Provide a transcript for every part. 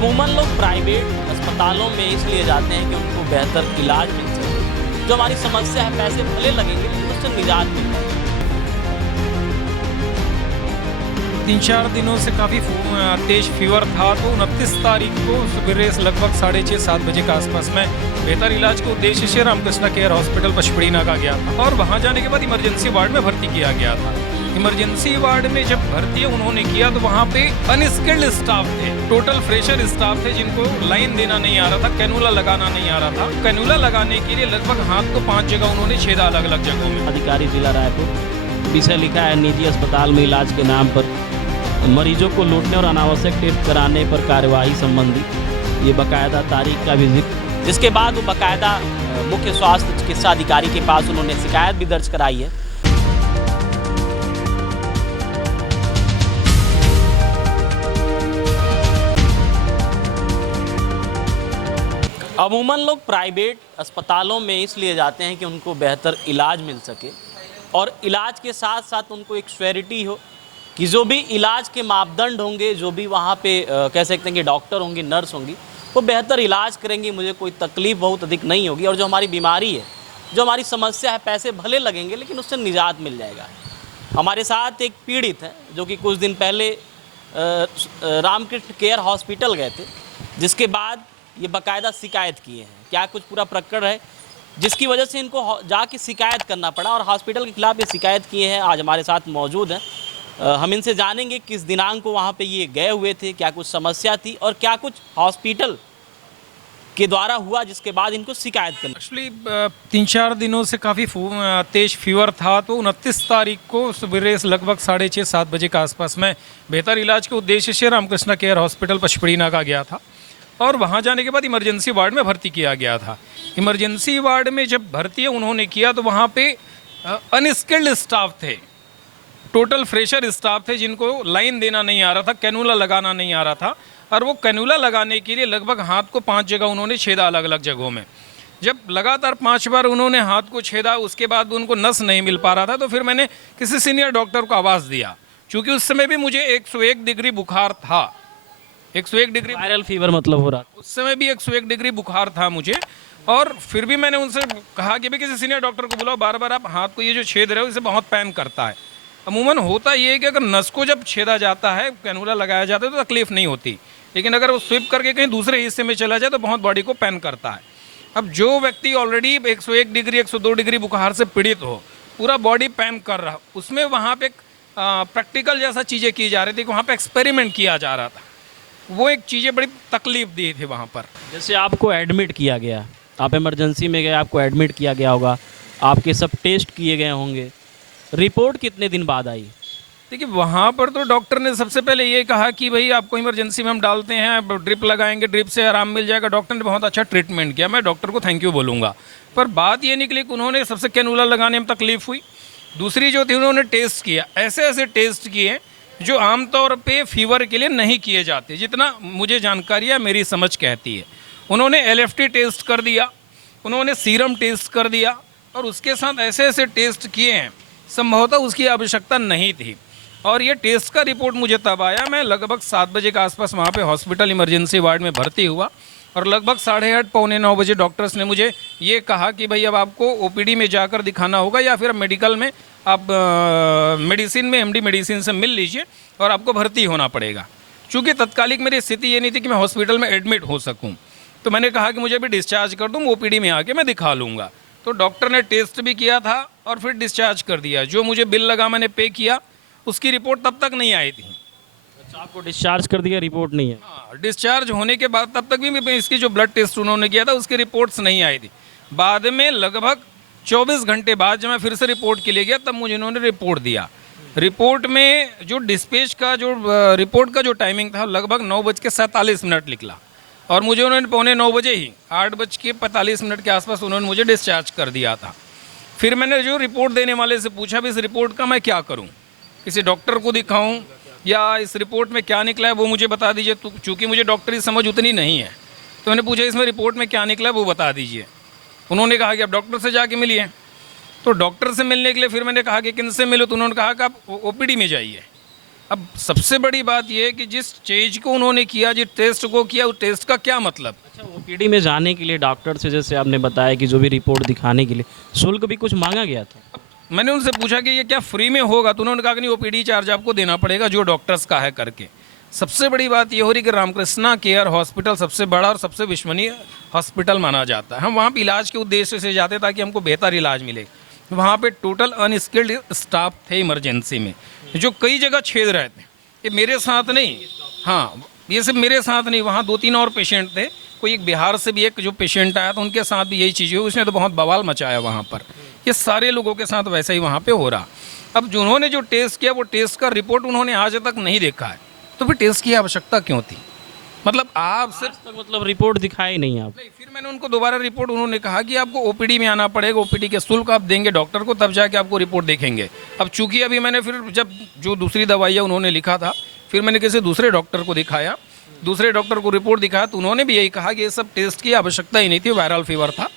अमूमन लोग प्राइवेट अस्पतालों में इसलिए जाते हैं कि उनको बेहतर इलाज मिल सके। जो हमारी समस्या है, पैसे भले लगेंगे लेकिन उससे निजात मिल जाएगी। 3-4 दिनों से काफ़ी तेज फीवर था, तो 29 तारीख को सुबह लगभग 6:30-7 बजे के आसपास में बेहतर इलाज के उद्देश्य से रामकृष्णा केयर हॉस्पिटल पचमढ़ी नाका गया था और वहां जाने के बाद इमरजेंसी वार्ड में भर्ती किया गया था। इमरजेंसी वार्ड में जब भर्ती उन्होंने किया तो वहाँ पे अनस्किल्ड स्टाफ थे, टोटल फ्रेशर स्टाफ थे जिनको लाइन देना नहीं आ रहा था, कैनुला लगाना नहीं आ रहा था। कैनुला लगाने के लिए लगभग हाथ को 5 जगह उन्होंने छेदा अलग अलग जगहों में। अधिकारी जिला रायपुर विषय लिखा है निजी अस्पताल में इलाज के नाम पर मरीजों को लूटने और अनावश्यक टेस्ट कराने पर कार्यवाही संबंधी ये बाकायदा तारीख का भी जिक्र, जिसके बाद वो बाकायदा मुख्य स्वास्थ्य चिकित्सा अधिकारी के पास उन्होंने शिकायत भी दर्ज कराई है। अमूमन लोग प्राइवेट अस्पतालों में इसलिए जाते हैं कि उनको बेहतर इलाज मिल सके और इलाज के साथ साथ उनको एक श्योरिटी हो कि जो भी इलाज के मापदंड होंगे, जो भी वहाँ पे कह सकते हैं कि डॉक्टर होंगे, नर्स होंगी, वो बेहतर इलाज करेंगी, मुझे कोई तकलीफ़ बहुत अधिक नहीं होगी और जो हमारी बीमारी है, जो हमारी समस्या है, पैसे भले लगेंगे लेकिन उससे निजात मिल जाएगा। हमारे साथ एक पीड़ित है जो कि कुछ दिन पहले रामकृष्ण केयर हॉस्पिटल गए थे, जिसके बाद ये बाकायदा शिकायत किए हैं। क्या कुछ पूरा प्रकरण है जिसकी वजह से इनको जाके शिकायत करना पड़ा और हॉस्पिटल के खिलाफ ये शिकायत किए हैं। आज हमारे साथ मौजूद हैं, हम इनसे जानेंगे किस दिनांक को वहाँ पे ये गए हुए थे, क्या कुछ समस्या थी और क्या कुछ हॉस्पिटल के द्वारा हुआ जिसके बाद इनको शिकायत करना। एक्चुअली 3-4 दिनों से काफ़ी तेज फीवर था, तो 29 तारीख को सुबह लगभग 6:30-7 बजे के आसपास में बेहतर इलाज के उद्देश्य से रामकृष्णा केयर हॉस्पिटल पचमढ़ी नाका गया था और वहाँ जाने के बाद इमरजेंसी वार्ड में भर्ती किया गया था। इमरजेंसी वार्ड में जब भर्ती उन्होंने किया तो वहाँ पे अनस्किल्ड स्टाफ थे, टोटल फ्रेशर स्टाफ थे जिनको लाइन देना नहीं आ रहा था, कैनुला लगाना नहीं आ रहा था और वो कैनुला लगाने के लिए लगभग हाथ को 5 जगह उन्होंने छेदा अलग अलग जगहों में। जब लगातार 5 बार उन्होंने हाथ को छेदा, उसके बाद उनको नस नहीं मिल पा रहा था, तो फिर मैंने किसी सीनियर डॉक्टर को आवाज़ दिया। चूँकि उस समय भी मुझे 101 डिग्री बुखार था, 101 डिग्री वायरल फीवर मतलब हो रहा था। उस समय भी 101 डिग्री बुखार था मुझे, और फिर भी मैंने उनसे कहा कि भाई किसी सीनियर डॉक्टर को बुलाओ, बार बार आप हाथ को ये जो छेद रहे हो इसे बहुत पेन करता है। अमूमन होता ये है कि अगर नस को जब छेदा जाता है, कैनुला लगाया जाता है तो तकलीफ नहीं होती, लेकिन अगर वो स्विप करके कहीं दूसरे हिस्से में चला जाए तो बहुत बॉडी को पेन करता है। अब जो व्यक्ति ऑलरेडी 101 डिग्री 102 डिग्री बुखार से पीड़ित हो, पूरा बॉडी पेन कर रहा, उसमें वहाँ पे प्रैक्टिकल जैसा चीज़ें की जा रही थी कि वहाँ पे एक्सपेरिमेंट किया जा रहा था। वो एक चीज़ें बड़ी तकलीफ दी थी वहाँ पर। जैसे आपको एडमिट किया गया, आप इमरजेंसी में गए, आपको एडमिट किया गया होगा, आपके सब टेस्ट किए गए होंगे, रिपोर्ट कितने दिन बाद आई? देखिए वहाँ पर तो डॉक्टर ने सबसे पहले ये कहा कि भाई आपको इमरजेंसी में हम डालते हैं, ड्रिप लगाएंगे, ड्रिप से आराम मिल जाएगा। डॉक्टर ने बहुत अच्छा ट्रीटमेंट किया, मैं डॉक्टर को थैंक यू बोलूँगा। पर बात ये निकली कि उन्होंने सबसे कैनुला लगाने में तकलीफ हुई। दूसरी जो थी, उन्होंने टेस्ट किया, ऐसे ऐसे टेस्ट किए जो आमतौर पे फीवर के लिए नहीं किए जाते, जितना मुझे जानकारी है, मेरी समझ कहती है। उन्होंने LFT टेस्ट कर दिया, उन्होंने सीरम टेस्ट कर दिया और उसके साथ ऐसे ऐसे टेस्ट किए हैं, संभवतः उसकी आवश्यकता नहीं थी। और ये टेस्ट का रिपोर्ट मुझे तब आया, मैं लगभग 7 बजे के आसपास वहाँ पे हॉस्पिटल इमरजेंसी वार्ड में भर्ती हुआ और लगभग 8:30 पौने 9 बजे डॉक्टर्स ने मुझे ये कहा कि भाई अब आपको OPD में जाकर दिखाना होगा या फिर मेडिकल में आप मेडिसिन में MD मेडिसिन से मिल लीजिए और आपको भर्ती होना पड़ेगा। चूँकि तत्कालिक मेरी स्थिति ये नहीं थी कि मैं हॉस्पिटल में एडमिट हो सकूँ, तो मैंने कहा कि मुझे भी डिस्चार्ज कर दूँ, OPD में आके मैं दिखा लूँगा। तो डॉक्टर ने टेस्ट भी किया था और फिर डिस्चार्ज कर दिया। जो मुझे बिल लगा मैंने पे किया, उसकी रिपोर्ट तब तक नहीं आई थी। अच्छा, आपको डिस्चार्ज कर दिया, रिपोर्ट नहीं है? हाँ, डिस्चार्ज होने के बाद तब तक भी इसकी जो ब्लड टेस्ट उन्होंने किया था उसकी रिपोर्ट्स नहीं आई थी। बाद में लगभग 24 घंटे बाद जब मैं फिर से रिपोर्ट के लिए गया, तब मुझे इन्होंने रिपोर्ट दिया। रिपोर्ट में जो डिस्पैच का जो रिपोर्ट का जो टाइमिंग था, लगभग 9:47 निकला और मुझे उन्होंने पौने 9 बजे ही 8:45 के आसपास उन्होंने मुझे डिस्चार्ज कर दिया था। फिर मैंने जो रिपोर्ट देने वाले से पूछा भी इस रिपोर्ट का मैं क्या करूं, किसी डॉक्टर को दिखाऊं या इस रिपोर्ट में क्या निकला है वो मुझे बता दीजिए। तो चूँकि मुझे डॉक्टरी समझ उतनी नहीं है, तो मैंने पूछा इसमें रिपोर्ट में क्या निकला है वो बता दीजिए। उन्होंने कहा कि आप डॉक्टर से जाके मिलिए। तो डॉक्टर से मिलने के लिए फिर मैंने कहा कि किन से मिलो, तो उन्होंने कहा कि आप OPD में जाइए। अब सबसे बड़ी बात यह है कि जिस स्टेज को उन्होंने किया, जिस टेस्ट को किया, उस टेस्ट का क्या मतलब। अच्छा, ओपीडी में जाने के लिए डॉक्टर से जैसे आपने बताया कि जो भी रिपोर्ट दिखाने के लिए शुल्क भी कुछ मांगा गया था। मैंने उनसे पूछा कि ये क्या फ्री में होगा, तो उन्होंने कहा कि नहीं, ओपीडी चार्ज आपको देना पड़ेगा जो डॉक्टर्स का है करके। सबसे बड़ी बात ये हो रही कि रामकृष्णा केयर हॉस्पिटल सबसे बड़ा और सबसे विश्वसनीय हॉस्पिटल माना जाता है। हम वहाँ पे इलाज के उद्देश्य से जाते ताकि हमको बेहतर इलाज मिले। वहाँ पे टोटल अनस्किल्ड स्टाफ थे इमरजेंसी में, जो कई जगह छेद रहे थे। ये मेरे साथ नहीं, हाँ, ये सिर्फ मेरे साथ नहीं, वहाँ 2-3 और पेशेंट थे। कोई एक बिहार से भी एक जो पेशेंट आया था, उनके साथ भी यही चीज़ हुई। उसने तो बहुत बवाल मचाया वहाँ पर। ये सारे लोगों के साथ वैसा ही वहाँ पे हो रहा। अब जो उन्होंने जो टेस्ट किया, वो टेस्ट का रिपोर्ट उन्होंने आज तक नहीं देखा है, तो फिर टेस्ट की आवश्यकता क्यों थी। मतलब आप सिर्फ तक मतलब रिपोर्ट दिखाए नहीं आप। नहीं, फिर मैंने उनको दोबारा रिपोर्ट, उन्होंने कहा कि आपको ओपीडी में आना पड़ेगा, ओपीडी के शुल्क आप देंगे डॉक्टर को, तब जाके आपको रिपोर्ट देखेंगे। अब चूंकि अभी मैंने फिर जब जो दूसरी दवाइयाँ उन्होंने लिखा था, फिर मैंने किसी दूसरे डॉक्टर को दिखाया, दूसरे डॉक्टर को रिपोर्ट दिखाया, तो उन्होंने भी यही कहा कि ये सब टेस्ट की आवश्यकता ही नहीं थी, वायरल फीवर था।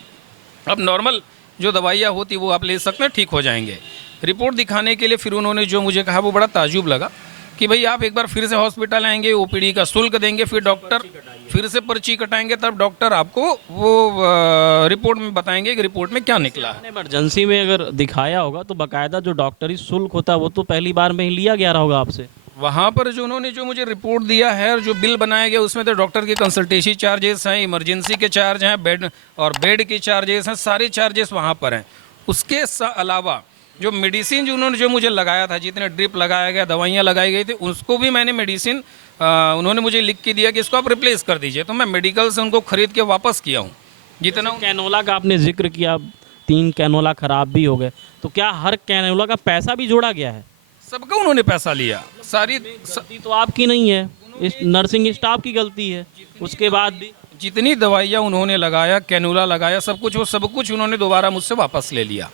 अब नॉर्मल जो दवाइयाँ होती वो आप ले सकते हैं, ठीक हो जाएंगे। रिपोर्ट दिखाने के लिए फिर उन्होंने जो मुझे कहा वो बड़ा ताजुब लगा कि भाई आप एक बार फिर से हॉस्पिटल आएंगे, ओपीडी का शुल्क देंगे, फिर डॉक्टर फिर से पर्ची कटाएंगे, तब डॉक्टर आपको वो रिपोर्ट में बताएंगे कि रिपोर्ट में क्या निकला है। इमरजेंसी में अगर दिखाया होगा तो बाकायदा जो डॉक्टरी शुल्क होता है वो तो पहली बार में ही लिया गया होगा आपसे। वहाँ पर जो उन्होंने जो मुझे रिपोर्ट दिया है और जो बिल बनाया गया, उसमें तो डॉक्टर के कंसल्टेशन चार्जेस हैं, इमरजेंसी के चार्ज हैं, बेड के चार्जेस हैं, सारे चार्जेस वहाँ पर हैं। उसके अलावा जो मेडिसिन जो उन्होंने जो मुझे लगाया था, जितने ड्रिप लगाया गया, दवाइयाँ लगाई गई थी, उसको भी मैंने मेडिसिन उन्होंने मुझे लिख के दिया कि इसको आप रिप्लेस कर दीजिए, तो मैं मेडिकल से उनको खरीद के वापस किया हूँ। जितना कैनोला का आपने जिक्र किया, 3 कैनोला खराब भी हो गए, तो क्या हर कैनोला का पैसा भी जोड़ा गया है? सबका उन्होंने पैसा लिया, सारी गलती तो आपकी नहीं है, इस नर्सिंग स्टाफ की गलती है। उसके बाद भी जितनी दवाइयाँ उन्होंने लगाया, कैनूला लगाया, सब कुछ, वो सब कुछ उन्होंने दोबारा मुझसे वापस ले लिया।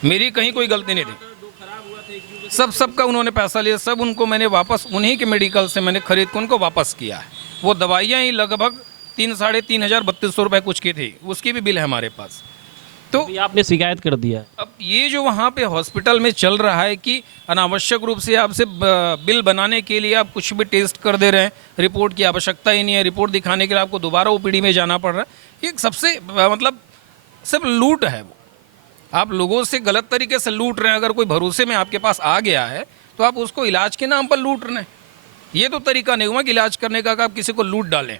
मेरी कहीं कोई गलती नहीं थी। सबका उन्होंने पैसा लिया, सब उनको मैंने वापस उन्हीं के मेडिकल से मैंने खरीद कर उनको वापस किया है। वो दवाइयाँ ही लगभग 3,500-3,200 रुपये कुछ की थी, उसकी भी बिल है हमारे पास। तो आपने शिकायत कर दिया। अब ये जो वहाँ पे हॉस्पिटल में चल रहा है कि अनावश्यक रूप से आपसे बिल बनाने के लिए आप कुछ भी टेस्ट कर दे रहे हैं, रिपोर्ट की आवश्यकता ही नहीं है, रिपोर्ट दिखाने के लिए आपको दोबारा ओपीडी में जाना पड़ रहा है, ये सबसे मतलब सिर्फ लूट है। वो आप लोगों से गलत तरीके से लूट रहे हैं। अगर कोई भरोसे में आपके पास आ गया है तो आप उसको इलाज के नाम पर लूट रहे हैं। ये तो तरीका नहीं हुआ कि इलाज करने का, आप किसी को लूट डालें।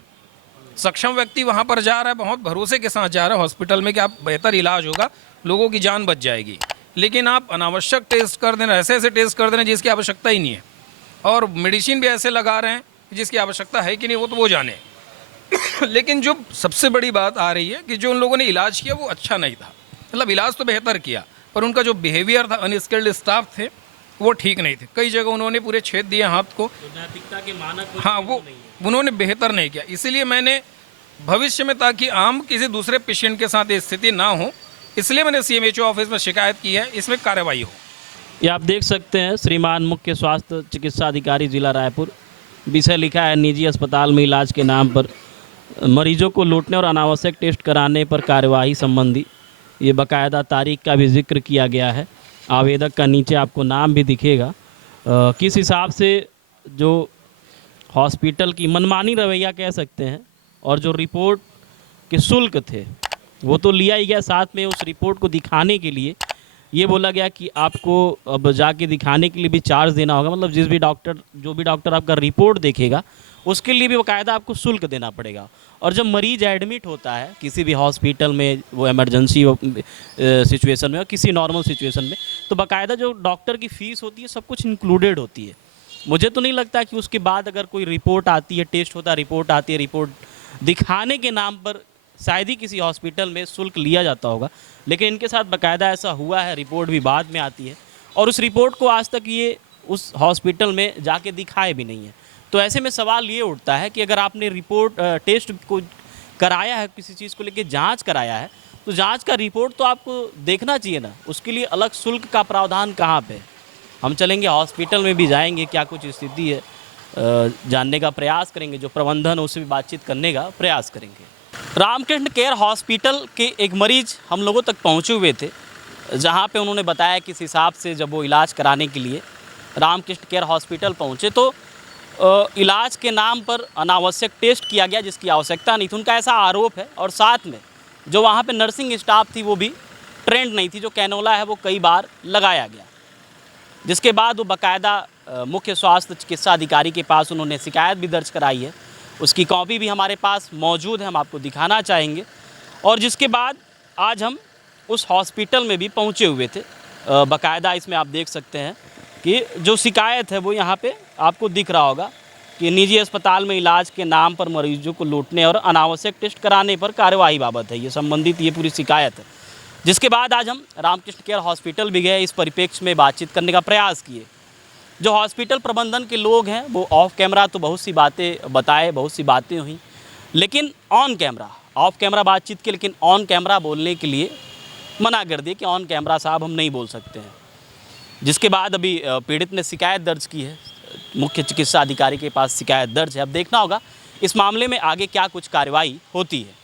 सक्षम व्यक्ति वहाँ पर जा रहा है, बहुत भरोसे के साथ जा रहा है हॉस्पिटल में कि आप बेहतर इलाज होगा, लोगों की जान बच जाएगी, लेकिन आप अनावश्यक टेस्ट कर देना, ऐसे टेस्ट कर देना जिसकी आवश्यकता ही नहीं है, और मेडिसिन भी ऐसे लगा रहे हैं जिसकी आवश्यकता है कि नहीं वो तो वो जाने। लेकिन जो सबसे बड़ी बात आ रही है कि जो उन लोगों ने इलाज किया वो अच्छा नहीं था। मतलब इलाज तो बेहतर किया, पर उनका जो बिहेवियर था, अनस्किल्ड स्टाफ थे, वो ठीक नहीं थे। कई जगह उन्होंने पूरे छेद दिए हाथ को, नैतिकता के मानक हाँ, वो उन्होंने बेहतर नहीं किया। इसीलिए मैंने भविष्य में, ताकि आम किसी दूसरे पेशेंट के साथ ये स्थिति ना हो, इसलिए मैंने CMHO ऑफिस में शिकायत की है, इसमें कार्रवाई हो। ये आप देख सकते हैं, श्रीमान मुख्य स्वास्थ्य चिकित्सा अधिकारी जिला रायपुर, विषय लिखा है निजी अस्पताल में इलाज के नाम पर मरीजों को लूटने और अनावश्यक टेस्ट कराने पर कार्यवाही संबंधी। ये बाकायदा तारीख का भी जिक्र किया गया है। आवेदक का नीचे आपको नाम भी दिखेगा। किस हिसाब से जो हॉस्पिटल की मनमानी रवैया कह सकते हैं, और जो रिपोर्ट के शुल्क थे वो तो लिया ही गया, साथ में उस रिपोर्ट को दिखाने के लिए ये बोला गया कि आपको अब जाके दिखाने के लिए भी चार्ज देना होगा। मतलब जो भी डॉक्टर आपका रिपोर्ट देखेगा उसके लिए भी बाकायदा आपको शुल्क देना पड़ेगा। और जब मरीज एडमिट होता है किसी भी हॉस्पिटल में, वो इमरजेंसी सिचुएशन में और किसी नॉर्मल सिचुएशन में, तो बाकायदा जो डॉक्टर की फ़ीस होती है सब कुछ इंक्लूडेड होती है। मुझे तो नहीं लगता कि उसके बाद अगर कोई रिपोर्ट आती है, टेस्ट होता है, रिपोर्ट आती है, रिपोर्ट दिखाने के नाम पर शायद ही किसी हॉस्पिटल में शुल्क लिया जाता होगा। लेकिन इनके साथ बाकायदा ऐसा हुआ है, रिपोर्ट भी बाद में आती है, और उस रिपोर्ट को आज तक ये उस हॉस्पिटल में जाके दिखाए भी नहीं है। तो ऐसे में सवाल ये उठता है कि अगर आपने रिपोर्ट टेस्ट को कराया है, किसी चीज़ को लेकर जांच कराया है, तो जांच का रिपोर्ट तो आपको देखना चाहिए ना, उसके लिए अलग शुल्क का प्रावधान कहाँ पे? हम चलेंगे हॉस्पिटल में भी जाएंगे, क्या कुछ स्थिति है जानने का प्रयास करेंगे, जो प्रबंधन उससे भी बातचीत करने का प्रयास करेंगे। रामकृष्ण केयर हॉस्पिटल के एक मरीज हम लोगों तक पहुँचे हुए थे, जहाँ पे उन्होंने बताया किस हिसाब से जब वो इलाज कराने के लिए रामकृष्ण केयर हॉस्पिटल पहुँचे तो इलाज के नाम पर अनावश्यक टेस्ट किया गया जिसकी आवश्यकता नहीं थी, उनका ऐसा आरोप है। और साथ में जो वहाँ पे नर्सिंग स्टाफ थी वो भी ट्रेंड नहीं थी, जो कैनोला है वो कई बार लगाया गया, जिसके बाद वो बाकायदा मुख्य स्वास्थ्य चिकित्सा अधिकारी के पास उन्होंने शिकायत भी दर्ज कराई है। उसकी कॉपी भी हमारे पास मौजूद है, हम आपको दिखाना चाहेंगे। और जिसके बाद आज हम उस हॉस्पिटल में भी पहुँचे हुए थे। बाकायदा इसमें आप देख सकते हैं कि जो शिकायत है वो यहाँ पे आपको दिख रहा होगा कि निजी अस्पताल में इलाज के नाम पर मरीजों को लूटने और अनावश्यक टेस्ट कराने पर कार्यवाही बाबत है ये संबंधित ये पूरी शिकायत है। जिसके बाद आज हम रामकृष्ण केयर हॉस्पिटल भी गए, इस परिप्रेक्ष्य में बातचीत करने का प्रयास किए। जो हॉस्पिटल प्रबंधन के लोग हैं वो ऑफ कैमरा तो बहुत सी बातें बताए, बहुत सी बातें हुई, लेकिन ऑन कैमरा, ऑफ कैमरा बातचीत की, लेकिन ऑन कैमरा बोलने के लिए मना कर दिए कि ऑन कैमरा साहब हम नहीं बोल सकते हैं। जिसके बाद अभी पीड़ित ने शिकायत दर्ज की है, मुख्य चिकित्सा अधिकारी के पास शिकायत दर्ज है। अब देखना होगा इस मामले में आगे क्या कुछ कार्रवाई होती है।